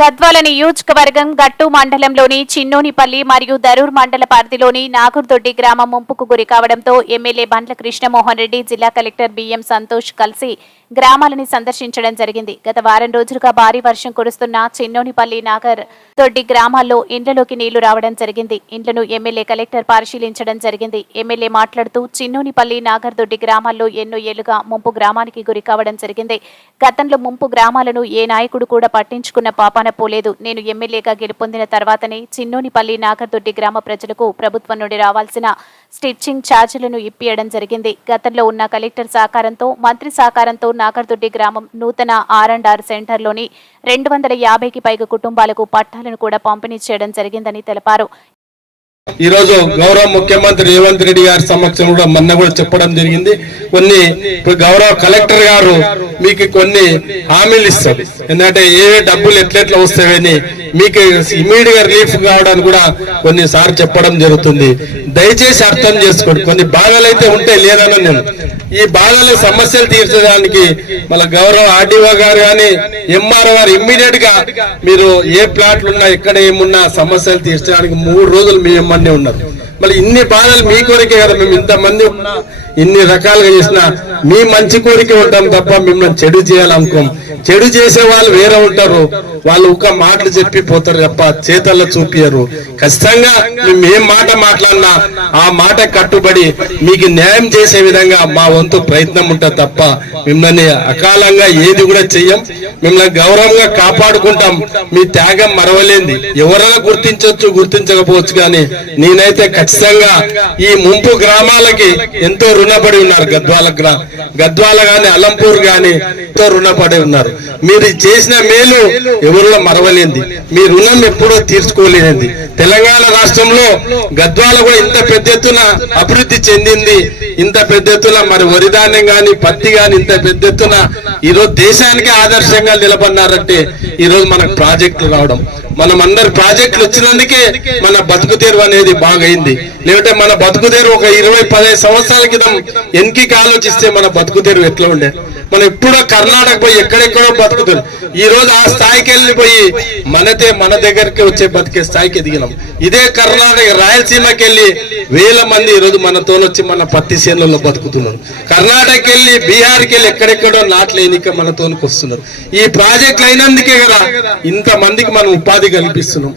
గద్వాల నియోజకవర్గం గట్టు మండలంలోని చిన్నోనిపల్లి మరియు దరూర్ మండల పరిధిలోని నాగుర్దొడ్డి గ్రామం ముంపుకు గురి కావడంతో ఎమ్మెల్యే బండ్ల కృష్ణమోహన్ రెడ్డి జిల్లా కలెక్టర్ బిఎం సంతోష్ కలిసి గ్రామాలని సందర్శించడం జరిగింది. గత వారం రోజులుగా భారీ వర్షం కురుస్తున్న చిన్నోనిపల్లి నాగర్ దొడ్డి గ్రామాల్లో ఇండ్లలోకి నీళ్లు రావడం జరిగింది. ఇండ్లను ఎమ్మెల్యే కలెక్టర్ పరిశీలించడం జరిగింది. ఎమ్మెల్యే మాట్లాడుతూ చిన్నోనిపల్లి నాగర్ దొడ్డి గ్రామాల్లో ఎన్నో ఏళ్లుగా ముంపు గ్రామానికి గురి కావడం జరిగింది. గతంలో ముంపు గ్రామాలను ఏ నాయకుడు కూడా పట్టించుకున్న పాపాన పోలేదు. నేను ఎమ్మెల్యేగా గెలుపొందిన తర్వాతనే చిన్నోనిపల్లి నాగర్దొడ్డి గ్రామ ప్రజలకు ప్రభుత్వం నుండి రావాల్సిన స్టిచ్చింగ్ ఛార్జీలను ఇప్పియడం జరిగింది. గతంలో ఉన్న కలెక్టర్ సహకారంతో మంత్రి సహకారంతో నాగర్దొడ్డి గ్రామం నూతన R&R సెంటర్లోని 250కి పైగా కుటుంబాలకు పట్టాలను కూడా పంపిణీ చేయడం జరిగిందని తెలిపారు. ఈ రోజు గౌరవ ముఖ్యమంత్రి రేవంత్ రెడ్డి గారి సమక్షంలో మొన్న కూడా చెప్పడం జరిగింది. కొన్ని గౌరవ కలెక్టర్ గారు మీకు కొన్ని హామీలు ఇస్తారు. ఎందుకంటే ఏ డబ్బులు ఎట్లెట్లా వస్తాయని మీకు ఇమీడియట్ గా రిలీఫ్ కావడానికి కూడా కొన్నిసార్లు చెప్పడం జరుగుతుంది. దయచేసి అర్థం చేసుకోండి. కొన్ని భాగాలైతే ఉంటాయి లేదన్న నేను ఈ భాగాల సమస్యలు తీర్చడానికి మన గౌరవ ఆర్డీఓ గారు కానీ ఎంఆర్ఓ గారు ఇమ్మీడియట్ గా మీరు ఏ ప్లాట్లు ఉన్నా ఎక్కడ ఏమున్నా సమస్యలు తీర్చడానికి 3 రోజులు మీ ఎమ్మన్నే ఉన్నారు. మళ్ళీ ఇన్ని బాధలు మీ కోరికే కదా. మేము ఇంతమంది ఉన్నా ఇన్ని రకాలుగా చేసినా మీ మంచి కోరిక ఉంటాం తప్ప మిమ్మల్ని చెడు చేయాలనుకోం. చెడు చేసే వాళ్ళు వేరే ఉంటారు. వాళ్ళు ఒక మాటలు చెప్పి పోతారు తప్ప చేతల్లో చూపియరు. ఖచ్చితంగా మేము ఏం మాట మాట్లాడినా ఆ మాట కట్టుబడి మీకు న్యాయం చేసే విధంగా మా వంతు ప్రయత్నం ఉంటుంది తప్ప మిమ్మల్ని అకాలంగా ఏది కూడా చెయ్యం. మిమ్మల్ని గౌరవంగా కాపాడుకుంటాం. మీ త్యాగం మరవలేంది. ఎవరైనా గుర్తించవచ్చు గుర్తించకపోవచ్చు కానీ నేనైతే ఖచ్చితంగా ఈ ముంపు గ్రామాలకి ఎంతో రుణపడి ఉన్నారు. గద్వాల గాని అలంపూర్ గాని ఎంతో రుణపడి ఉన్నారు. మీరు చేసిన మేలు ఎవరిలో మరవలేంది. మీ రుణం ఎప్పుడో తీర్చుకోలేనిది. తెలంగాణ రాష్ట్రంలో గద్వాల కూడా ఇంత పెద్ద ఎత్తున అభివృద్ధి చెందింది. ఇంత పెద్ద ఎత్తున మరి వరిధాన్యం గాని పత్తి గాని ఇంత పెద్ద ఎత్తున ఈరోజు దేశానికి ఆదర్శంగా నిలబడినారంటే ఈరోజు మనకు ప్రాజెక్టులు రావడం, మనం అందరు ప్రాజెక్టులు వచ్చినందుకే మన బతుకు తెరువు అనేది బాగైంది. లేదంటే మన బతుకు తెరువు ఒక 20-15 సంవత్సరాల క్రితం ఎన్నికి ఆలోచిస్తే మన బతుకు తెరువు ఎట్లా ఉండే. మనం ఎప్పుడో కర్ణాటక పోయి ఎక్కడెక్కడో బతుకుతారు. ఈ రోజు ఆ స్థాయికి వెళ్ళిపోయి మన దగ్గరికి వచ్చే బతికే స్థాయికి ఎదిగినాం. ఇదే కర్ణాటక రాయలసీమకి వెళ్ళి 1000 మంది ఈ రోజు మనతో వచ్చి మన పత్తి చేనులలో బతుకుతున్నారు. కర్ణాటకకి వెళ్ళి బీహార్కి వెళ్ళి ఎక్కడెక్కడో నాట్లు ఎన్నిక మనతోనికి వస్తున్నారు. ఈ ప్రాజెక్టులు అయినందుకే కదా ఇంత మందికి మనం ఉపాధి కల్పిస్తున్నాం.